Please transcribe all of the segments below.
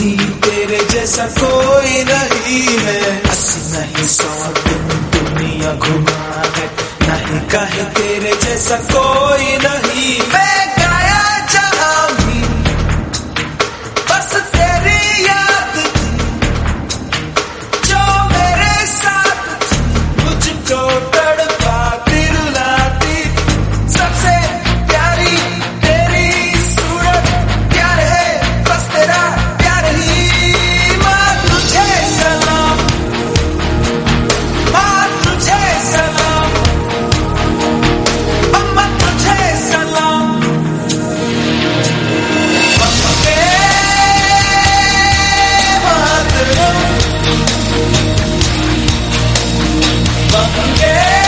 भी तेरे जैसा कोई नहीं है। 80 नहीं 100 दिन दुनिया घुमा है, नहीं कहे तेरे जैसा कोई नहीं। मैं गाया जहां भी बस तेरी याद थी, जो मेरे साथ थी, मुझको तड़पाती रुलाती। सबसे प्यारी तेरी सूरत, प्यार है बस तेरा प्यार ही। माँ तुझे सलाम, माँ तुझे सलाम, अम्मा तुझे सलाम। वंदे मातरम, वंदे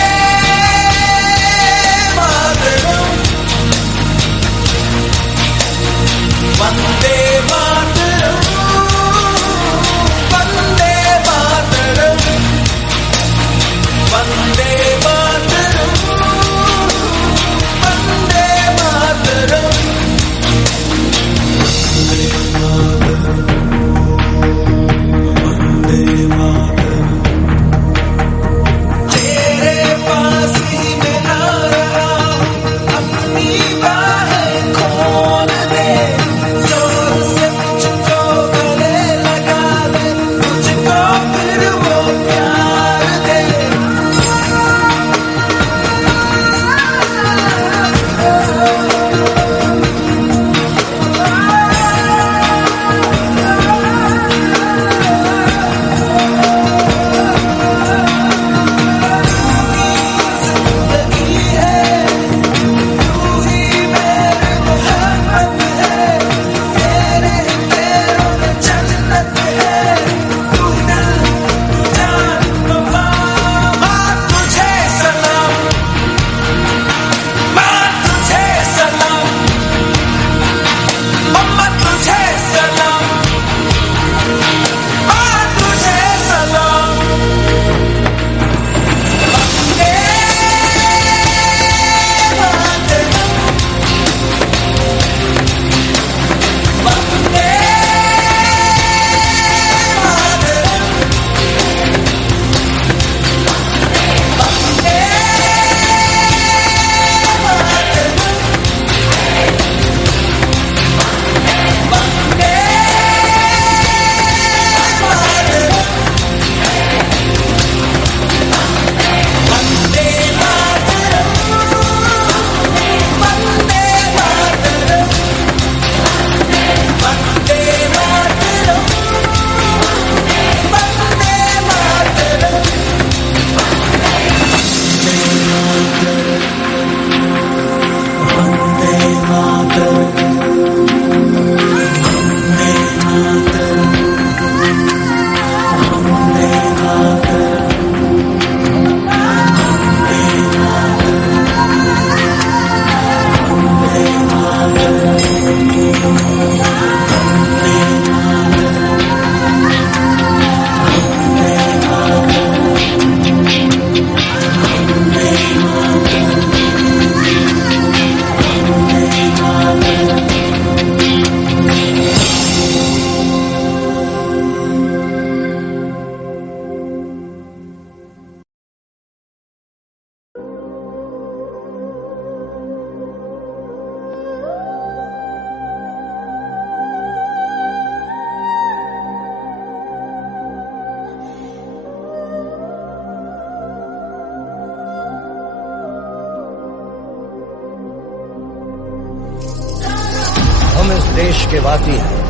इस देश के वासी हैं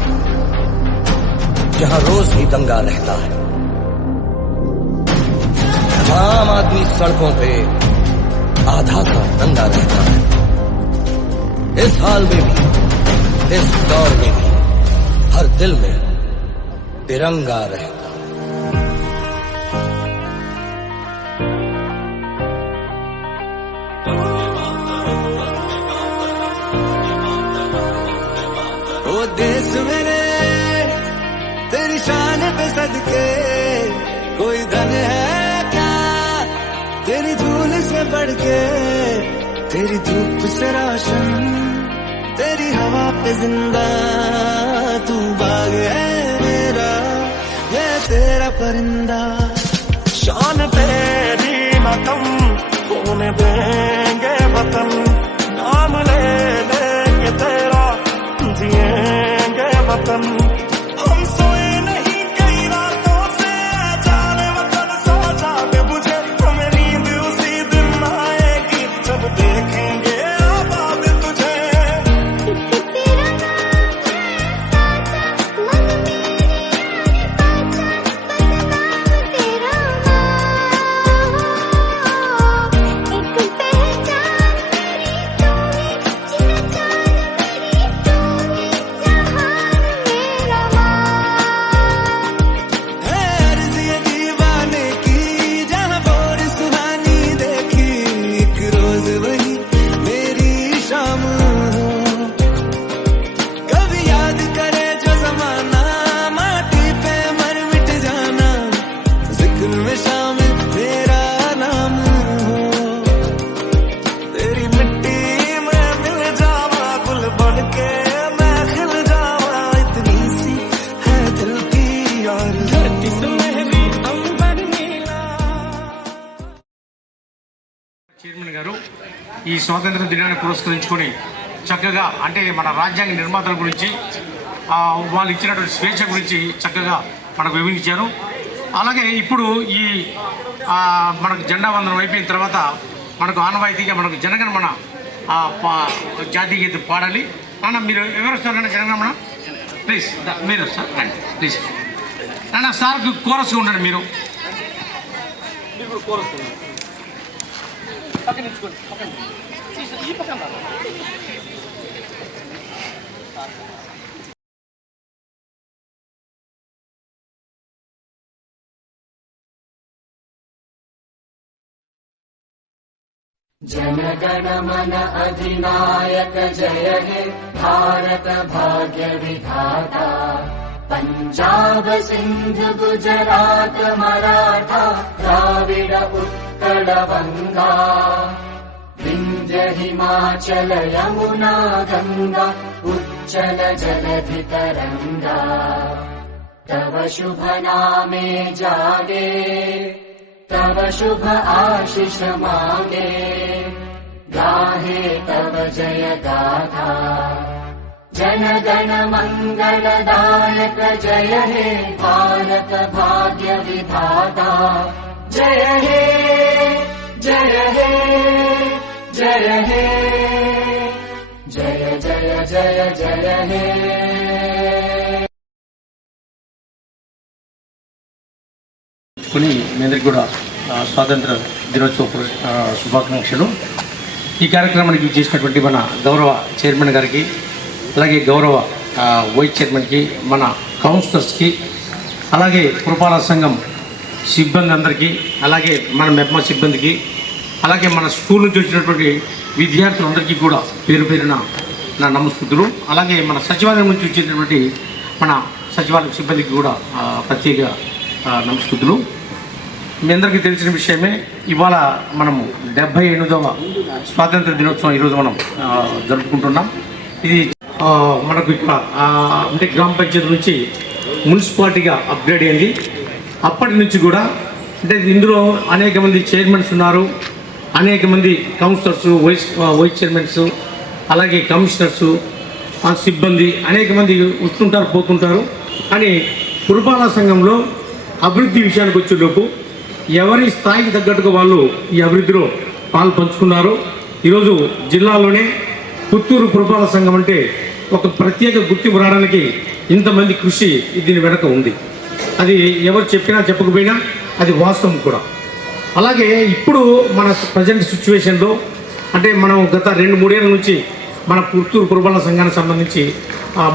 जहां रोज ही दंगा रहता है, आम आदमी सड़कों पे आधा सा दंगा रहता है। इस हाल में भी, इस दौर में भी हर दिल में तिरंगा रहता। ओ देश मेरे तेरी शान पे सदके, कोई धन है क्या तेरी धूल से बढ़ के, तेरी धूप से रोशन, तेरी हवा पे जिंदा, तू बाग है मेरा, ये तेरा परिंदा। शान तेरी न कम होने देंगे वतन, नाम ले लेंगे तेरा, जिएंगे वतन। हम सोए नहीं कई रातों से, जाने वतन सो जागे बुझे, हमें नींद उसी दिन आएगी जब देखेंगे आबाद तुझे। చైర్మన్ గారు ఈ స్వాతంత్ర దినాన్ని పురస్కరించుకొని చక్కగా అంటే మన రాజ్యాంగ నిర్మాతల గురించి వాళ్ళు ఇచ్చినటువంటి స్వేచ్ఛ గురించి చక్కగా మనకు వివరించారు. అలాగే ఇప్పుడు ఈ మనకు జెండా వందనం అయిపోయిన తర్వాత మనకు ఆనవాయితీగా మనకు జనగణమన జాతీయ గీత పాడాలి. అన్న మీరు ఎవరు వస్తారన్న జనగణమన ప్లీజ్ మీరు సార్ రండి ప్లీజ్ అన్న సార్కు కోరస్గా ఉండండి మీరు కోరస్ పక్కన ఇచ్చుకోండి పక్కన ఈ పక్కన जनगण मन अधिनायक जय हे भारत भाग्य विधाता, पंजाब सिंध गुजरात मराठा द्राविड उत्कल गंगा, विंध्य हिमाचल यमुना गंगा उच्चल जलधि तरंगा, तव शुभ नामे जागे तव शुभ आशीष मांगे, गाहे तव जय गाथा। जन गण मंगलदायक जय हे भारत भाग्य विधाता, जय हे जय हे जय हे जय जय जय जय हे। మీ అందరికీ కూడా స్వాతంత్ర దినోత్సవ శుభాకాంక్షలు. ఈ కార్యక్రమానికి చేసినటువంటి మన గౌరవ చైర్మన్ గారికి, అలాగే గౌరవ వైస్ చైర్మన్కి, మన కౌన్సిలర్స్కి, అలాగే పురపాలక సంఘం సిబ్బంది అందరికీ, అలాగే మన మెప్మా సిబ్బందికి, అలాగే మన స్కూల్ నుంచి వచ్చినటువంటి విద్యార్థులందరికీ కూడా పేరు పేరున నా నమస్కృతులు. అలాగే మన సచివాలయం నుంచి వచ్చేటటువంటి మన సచివాలయం సిబ్బందికి కూడా ప్రత్యేక నమస్కృతులు. మీ అందరికీ తెలిసిన విషయమే, ఇవాళ మనము 78వ స్వాతంత్ర దినోత్సవం ఈరోజు మనం జరుపుకుంటున్నాం. ఇది మనకు ఇక్కడ అంటే గ్రామ పంచాయతీ నుంచి మున్సిపాలిటీగా అప్గ్రేడ్ అయింది. అప్పటి నుంచి కూడా అంటే ఇందులో అనేక మంది చైర్మన్స్ ఉన్నారు, అనేక మంది కౌన్సిలర్స్, వైస్ చైర్మన్స్, అలాగే కమిషనర్సు, సిబ్బంది అనేక మంది వస్తుంటారు పోతుంటారు. కానీ పురపాలక సంఘంలో అభివృద్ధి విషయానికి వచ్చేలోపు ఎవరి స్థాయికి తగ్గట్టుగా వాళ్ళు ఈ అభివృద్ధిలో పాలు పంచుకున్నారు. ఈరోజు జిల్లాలోనే పుత్తూరు పురపాలక సంఘం అంటే ఒక ప్రత్యేక గుర్తింపు రావడానికి ఇంతమంది కృషి దీని వెనక ఉంది. అది ఎవరు చెప్పినా చెప్పకపోయినా అది వాస్తవం కూడా. అలాగే ఇప్పుడు మన ప్రజెంట్ సిచ్యువేషన్లో అంటే మనం గత 2-3 ఏళ్ళ నుంచి మన పుత్తూరు పురపాలక సంఘానికి సంబంధించి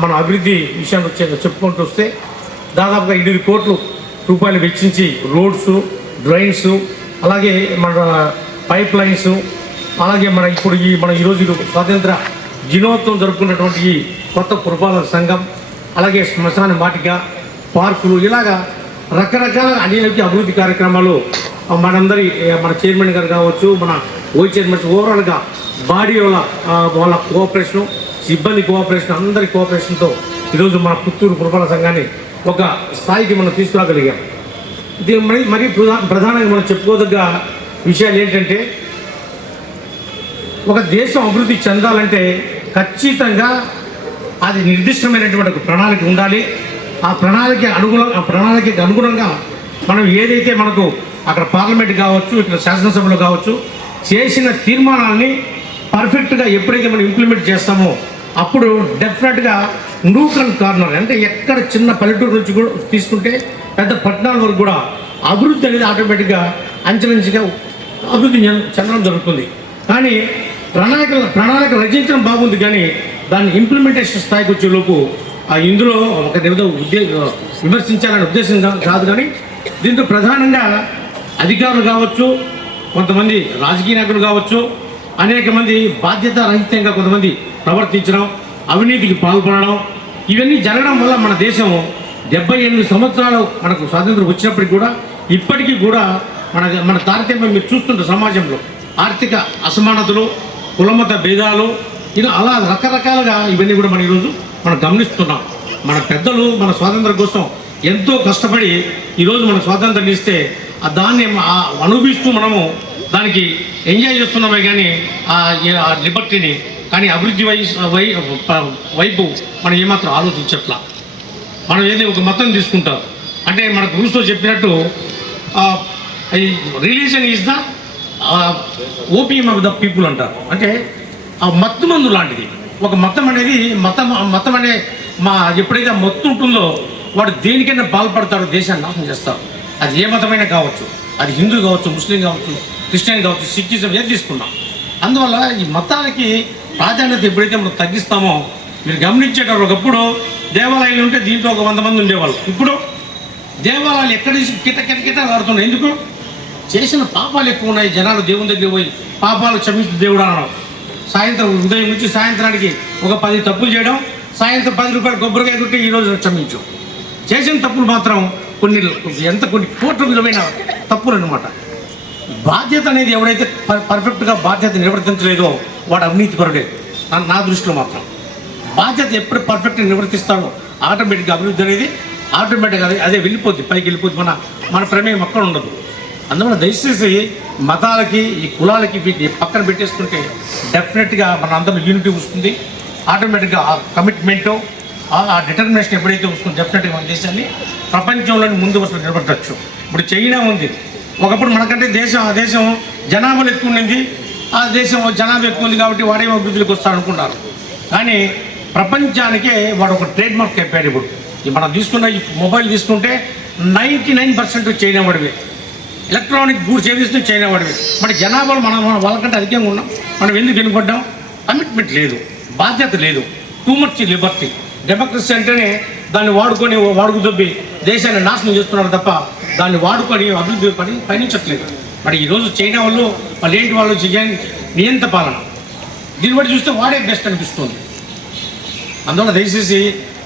మన అభివృద్ధి విషయాన్ని చెప్పుకుంటూ వస్తే దాదాపుగా 8 కోట్ల రూపాయలు వెచ్చించి రోడ్స్, డ్రైన్స్, అలాగే మన పైప్ లైన్స్, అలాగే మన ఈరోజు స్వాతంత్ర దినోత్సవం జరుపుకున్నటువంటి ఈ కొత్త పురపాలక సంఘం, అలాగే శ్మశాన వాటిక, పార్కులు, ఇలాగా రకరకాల అనేక అభివృద్ధి కార్యక్రమాలు మన చైర్మన్ గారు కావచ్చు, మన వైస్ చైర్మన్స్, ఓవరాల్గా బాడీ వాళ్ళ కోఆపరేషను, సిబ్బంది కోఆపరేషన్, అందరి కోఆపరేషన్తో ఈరోజు మన పుత్తూరు పురపాలక సంఘాన్ని ఒక స్థాయికి మనం తీసుకురాగలిగాం. దీని మరి ప్రధానంగా మనం చెప్పుకోదగ్గ విషయాలు ఏంటంటే, ఒక దేశం అభివృద్ధి చెందాలంటే ఖచ్చితంగా అది నిర్దిష్టమైనటువంటి ఒక ప్రణాళిక ఉండాలి. ఆ ప్రణాళికకి అనుగుణంగా మనం ఏదైతే మనకు అక్కడ పార్లమెంట్ కావచ్చు, ఇక్కడ శాసనసభలో కావచ్చు చేసిన తీర్మానాలని పర్ఫెక్ట్గా ఎప్పుడైతే మనం ఇంప్లిమెంట్ చేస్తామో అప్పుడు డెఫినెట్గా నూకన్ కార్నర్ అంటే ఎక్కడ చిన్న పల్లెటూరు నుంచి కూడా తీసుకుంటే పెద్ద పట్టణాల వరకు కూడా అభివృద్ధి అనేది ఆటోమేటిక్గా అంచెలంచెగా అభివృద్ధి చెందడం జరుగుతుంది. కానీ ప్రణాళిక రచించడం బాగుంది, కానీ దాన్ని ఇంప్లిమెంటేషన్ స్థాయికి వచ్చేలోపు ఇందులో ఒక విమర్శించాలనే ఉద్దేశం కాదు. కానీ దీంతో ప్రధానంగా అధికారులు కావచ్చు, కొంతమంది రాజకీయ నాయకులు కావచ్చు, అనేక మంది బాధ్యతారహితంగా కొంతమంది ప్రవర్తించడం, అవినీతికి పాల్పడడం, ఇవన్నీ జరగడం వల్ల మన దేశం 78 సంవత్సరాలు మనకు స్వాతంత్రం వచ్చినప్పటికీ కూడా ఇప్పటికీ కూడా మన తారతమ్యం మీరు చూస్తుంటే సమాజంలో ఆర్థిక అసమానతలు, కులమత భేదాలు, ఇలా అలా రకరకాలుగా ఇవన్నీ కూడా మనం ఈరోజు మనం గమనిస్తున్నాం. మన పెద్దలు మన స్వాతంత్రం కోసం ఎంతో కష్టపడి ఈరోజు మన స్వాతంత్రం ఇస్తే దాన్ని అనుభవిస్తూ మనము దానికి ఎంజాయ్ చేస్తున్నామే, కానీ ఆ లిబర్టీని, కానీ అభివృద్ధి వైపు మనం ఏమాత్రం ఆలోచించట్లా. మనం ఏదో ఒక మతం తీసుకుంటాం అంటే మనకు రూల్స్లో చెప్పినట్టు religion is the opium of the people అంటారు. అంటే ఆ మత్తు మందు లాంటిది. ఒక మతం అనేది మతం అనే ఎప్పుడైతే మత్తు ఉంటుందో వాడు దేనికైనా పాల్పడతాడో దేశాన్ని నాశనం చేస్తారు. అది ఏ మతమైనా కావచ్చు, అది హిందూ కావచ్చు, ముస్లిం కావచ్చు, క్రిస్టియన్ కావచ్చు, సిక్కిజం ఏది తీసుకున్నాం. అందువల్ల ఈ మతాలకి ప్రాధాన్యత ఎప్పుడైతే మనం తగ్గిస్తామో, మీరు గమనించేటప్పుడు ఒకప్పుడు దేవాలయాలు ఉంటే దీంట్లో ఒక 100 మంది ఉండేవాళ్ళు. ఇప్పుడు దేవాలయాలు ఎక్కడ కిట ఆడుతున్నాయి. ఎందుకు? చేసిన పాపాలు ఎక్కువ ఉన్నాయి. జనాలు దేవుని దగ్గర పోయి పాపాలు క్షమించు దేవుడు అనడం, సాయంత్రం ఉదయం నుంచి సాయంత్రానికి ఒక 10 తప్పులు చేయడం, సాయంత్రం 10 రూపాయలు కొబ్బరికాయ కొట్టి ఈరోజు క్షమించు. చేసిన తప్పులు మాత్రం కొన్ని కోట్ల విలువైన తప్పులు అనమాట. బాధ్యత అనేది ఎవడైతే పర్ఫెక్ట్గా బాధ్యత నిర్వర్తించలేదో వాడు అవినీతిపరుడే. నా దృష్టిలో మాత్రం బాధ్యత ఎప్పుడు పర్ఫెక్ట్గా నిర్వర్తిస్తాడో ఆటోమేటిక్గా అభివృద్ధి అనేది ఆటోమేటిక్గా అదే వెళ్ళిపోద్ది, పైకి వెళ్ళిపోద్ది. మన ప్రమేయం అక్కడ ఉండదు. అందువల్ల దయచేసి మతాలకి, ఈ కులాలకి వీటిని పక్కన పెట్టేసుకుంటే డెఫినెట్గా మన అందరూ యూనిటీ వస్తుంది. ఆటోమేటిక్గా ఆ కమిట్మెంటు, ఆ డిటర్మినేషన్ ఎప్పుడైతే వస్తుందో డెఫినెట్గా మన దేశాన్ని ప్రపంచంలోని ముందు వస్తూ నిలబెట్టచ్చు. ఇప్పుడు చైనా ఉంది. ఒకప్పుడు మనకంటే ఆ దేశం జనాభాలు ఎక్కువ ఉండింది. ఆ దేశం జనాభా ఎక్కువ ఉంది కాబట్టి వాడేమో అభివృద్ధిలోకి వస్తారనుకున్నారు. కానీ ప్రపంచానికే వాడు ఒక ట్రేడ్ మార్క్ అయిపోయాడు. ఇప్పుడు మనం తీసుకున్న ఈ మొబైల్ తీసుకుంటే 99% చైనా వాడివే. ఎలక్ట్రానిక్ గూడ్స్ ఏదిస్తే చైనా వాడివే. మన జనాభాలో మనం వాళ్ళకంటే అధికంగా ఉన్నాం. మనం ఎందుకు వెనుకబడ్డాం? కమిట్మెంట్ లేదు, బాధ్యత లేదు, టూ మచ్ లిబర్టీ. డెమోక్రసీ అంటేనే దాన్ని వాడుకు దొబ్బి దేశాన్ని నాశనం చేస్తున్నారు తప్ప దాన్ని వాడుకొని అభివృద్ధి పయనించట్లేదు. మరి ఈరోజు చైనా వాళ్ళు ఏంటి, వాళ్ళు నియంత పాలన. దీన్ని బట్టి చూస్తే వాడే బెస్ట్ అనిపిస్తుంది. అందువల్ల దయచేసి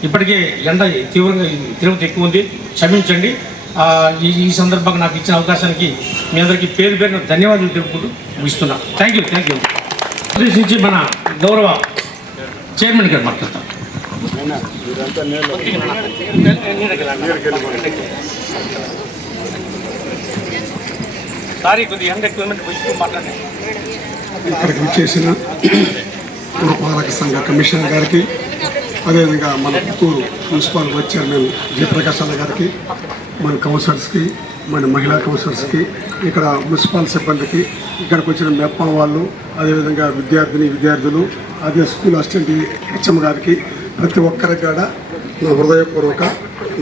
ఇప్పటికే ఎండ తీవ్రత ఎక్కువ ఉంది, క్షమించండి. ఈ సందర్భంగా నాకు ఇచ్చిన అవకాశానికి మీ అందరికీ పేరు పేరున ధన్యవాదాలు తెలుపుకుంటూ ముగిస్తున్నా. Thank you. ఉద్దేశించి మన గౌరవ చైర్మన్ గారు మాట్లాడతాం. ఇక్కడికి వచ్చేసిన పురపాలక సంఘ కమిషనర్ గారికి, అదేవిధంగా మన Puttur municipal vice chairman Jayaprakash అన్న గారికి, మన కౌన్సిలర్స్కి, మన మహిళా కౌన్సిలర్స్కి, ఇక్కడ మున్సిపల్ సిబ్బందికి, ఇక్కడికి వచ్చిన మెప్ప వాళ్ళు, అదేవిధంగా విద్యార్థులు, అదే స్కూల్ అసిస్టెంట్ హెచ్ఎం గారికి, ప్రతి ఒక్కరికి కూడా నా హృదయపూర్వక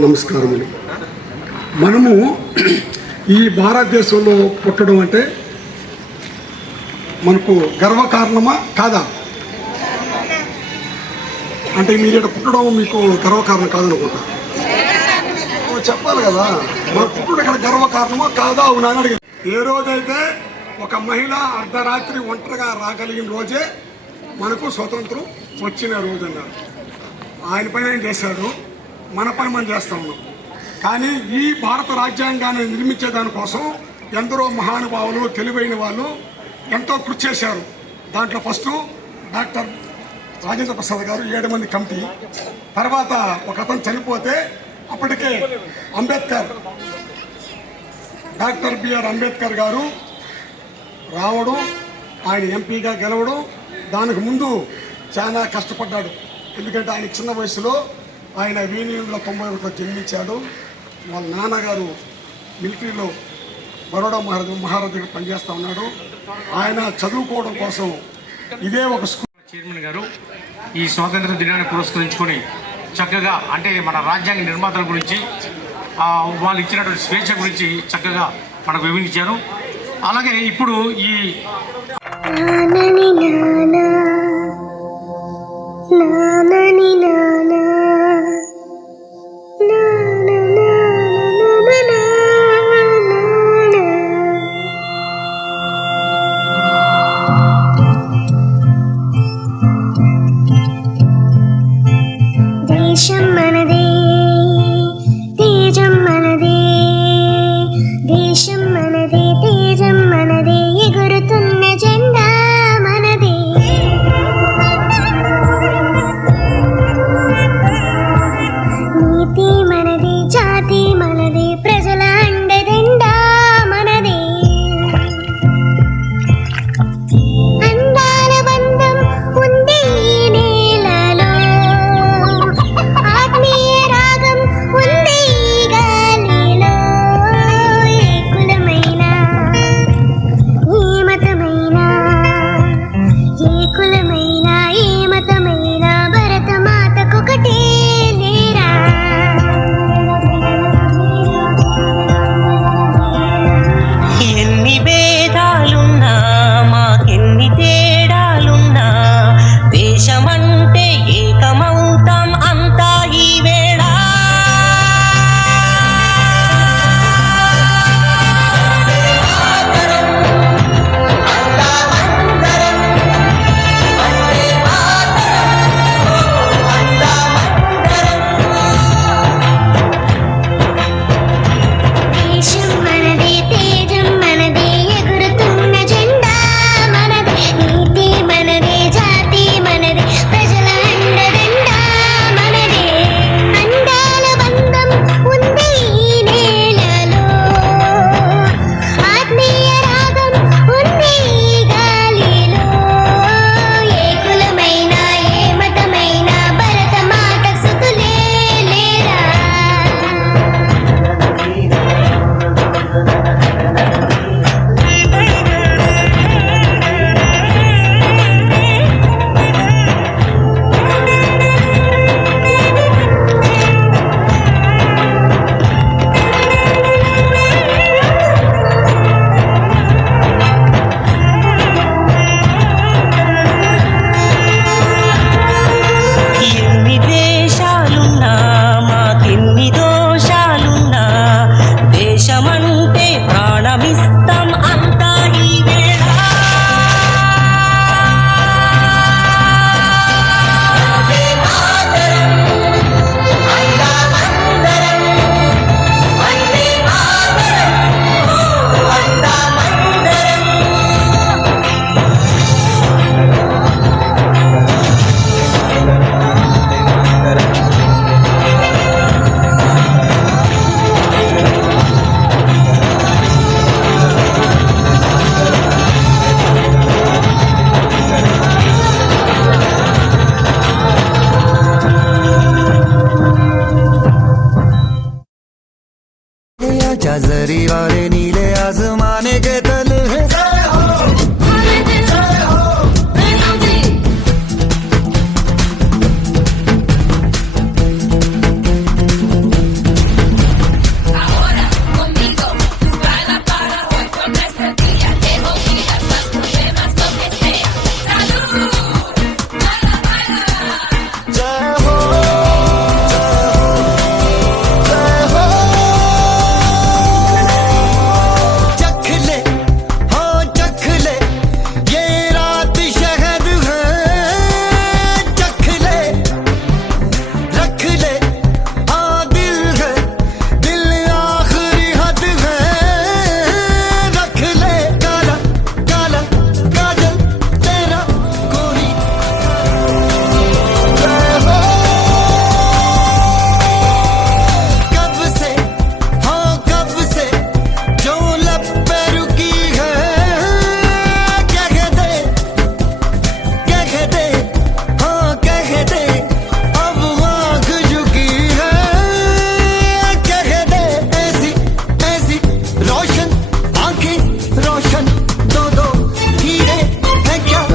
నమస్కారములు. మనము ఈ భారతదేశంలో పుట్టడం అంటే మనకు గర్వకారణమా కాదా? అంటే మీరు ఇక్కడ పుట్టడం మీకు గర్వకారణం కాదనుకుంటా. చెప్పాలి కదా, మన పుట్టుడు ఇక్కడ గర్వకారణమా కాదా అవునా అని అడిగింది. ఏ రోజైతే ఒక మహిళ అర్ధరాత్రి ఒంటరిగా రాగలిగిన రోజే మనకు స్వతంత్రం వచ్చిన రోజు అన్నారు. ఆయన పని ఆయన చేశాడు, మన పని మనం చేస్తా ఉన్నాం. కానీ ఈ భారత రాజ్యాంగాన్ని నిర్మించే దానికోసం ఎందరో మహానుభావులు, తెలివైన వాళ్ళు ఎంతో కృషి చేశారు. దాంట్లో ఫస్ట్ డాక్టర్ రాజేంద్ర ప్రసాద్ గారు, 7 మంది కమిటీ. తర్వాత ఒక అతను చనిపోతే అప్పటికే అంబేద్కర్, డాక్టర్ బిఆర్ అంబేద్కర్ గారు రావడం, ఆయన ఎంపీగా గెలవడం. దానికి ముందు చాలా కష్టపడ్డాడు. ఎందుకంటే ఆయన చిన్న వయసులో ఆయన 1891లో జన్మించాడు. వాళ్ళ నాన్నగారు మిలిటరీలో బరోడా మహారాజుగా పనిచేస్తూ ఉన్నాడు. ఆయన చదువుకోవడం కోసం ఇదే ఒక స్కూల్. చైర్మన్ గారు ఈ స్వాతంత్ర దినాన్ని పురస్కరించుకొని చక్కగా అంటే మన రాజ్యాంగ నిర్మాతల గురించి వాళ్ళు ఇచ్చినటువంటి స్వేచ్ఛ గురించి చక్కగా మనకు వివరించారు. అలాగే ఇప్పుడు ఈ దేశం మనదే, తేజం మనదే, దేశం మనదే, తేజం మనదే, ఎగురుతున్న జెండా మనదే.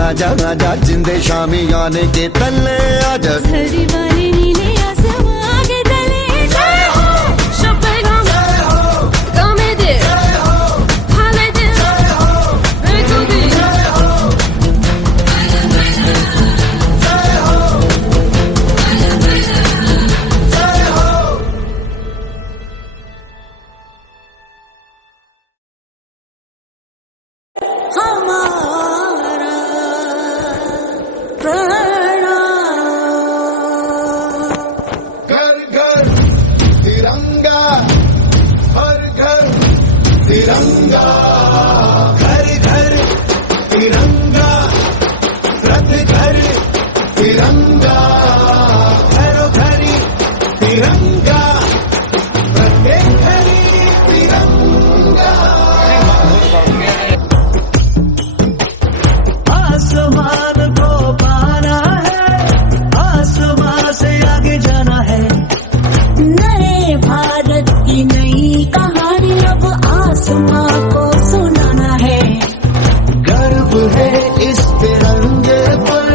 आजा आजा जिंदे शामी आने के तले आजा हरी वाली नीले आसमां आगे तले जय हो शपथ जय हो गमे दे जय हो हाले दे जय हो मैं तो भी जय हो जय हो जय हो हमारा प्राणा घर घर तिरंगा, हर घर तिरंगा, घर घर तिरंगा, प्रति घर तिरंगा, घरों घरी तिरंगा, प्रत्येक घरी तिरंगा। आसमान को पाना है, आसमान से आगे जाना है, नए भारत की नई कहानी अब आसमां को सुनाना है। गर्व है इस तिरंगे पर,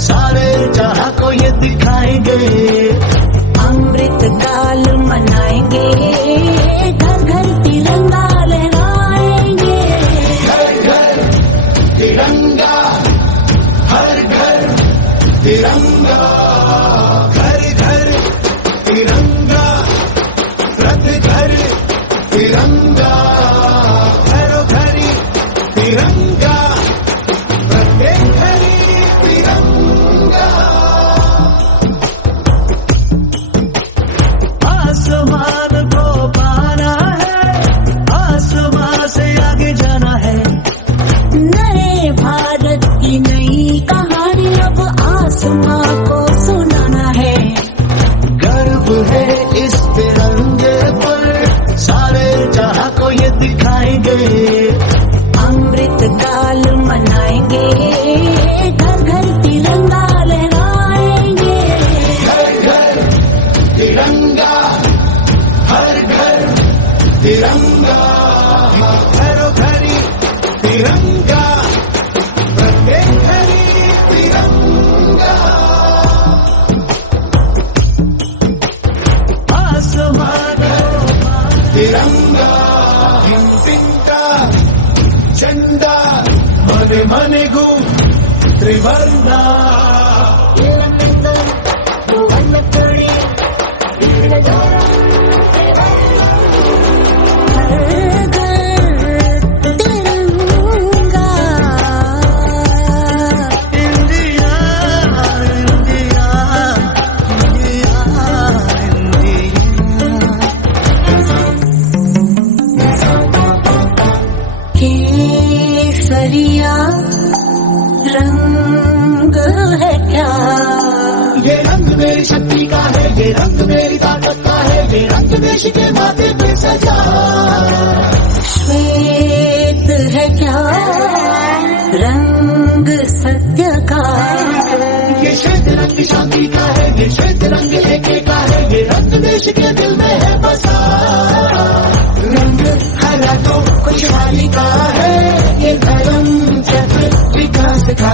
सारे जहां को ये दिखाएंगे, अमृत काल मनाएंगे, घर घर तिरंगा लहराएंगे। घर घर तिरंगा, हर घर तिरंगा, घर घर तिरंगा, प्रति घर तिरंगा, घरों घरी तिरंगा, प्रत्येक घरी तिरंगा। आसमान को पाना है, आसमान से आगे जाना है, नए भारत की नई कहानी अब आसमां को सुनाना है। गर्व है इस तिरंगे पर, सारे जहां को ये दिखाएंगे, अमृत काल मनाएंगे, घर घर तिरंगा लहराएंगे। घर घर तिरंगा, हर घर तिरंगा, घरों घरी तिरंगा, प्रत्येक घरी तिरंगा। आसमान तिरंगा, हिंसिंका झंडा, मने मने गु त्रिवर्णा। हर घर तिरंगा, इंडिया इंडिया केसरिया रंग है क्या? ये रंग मेरी शक्ति का है, ये रंग मेरी ताकत का है, ये रंग देश के माथे पे सजा। श्वेत है क्या रंग सत्य का? ये श्वेत रंग शांति का है, ये श्वेत रंग एके का है, ये रंग देश के दिल में है बसा। रंग हरा तो खुशहाली का है, ये धर्म चक्र विकास का।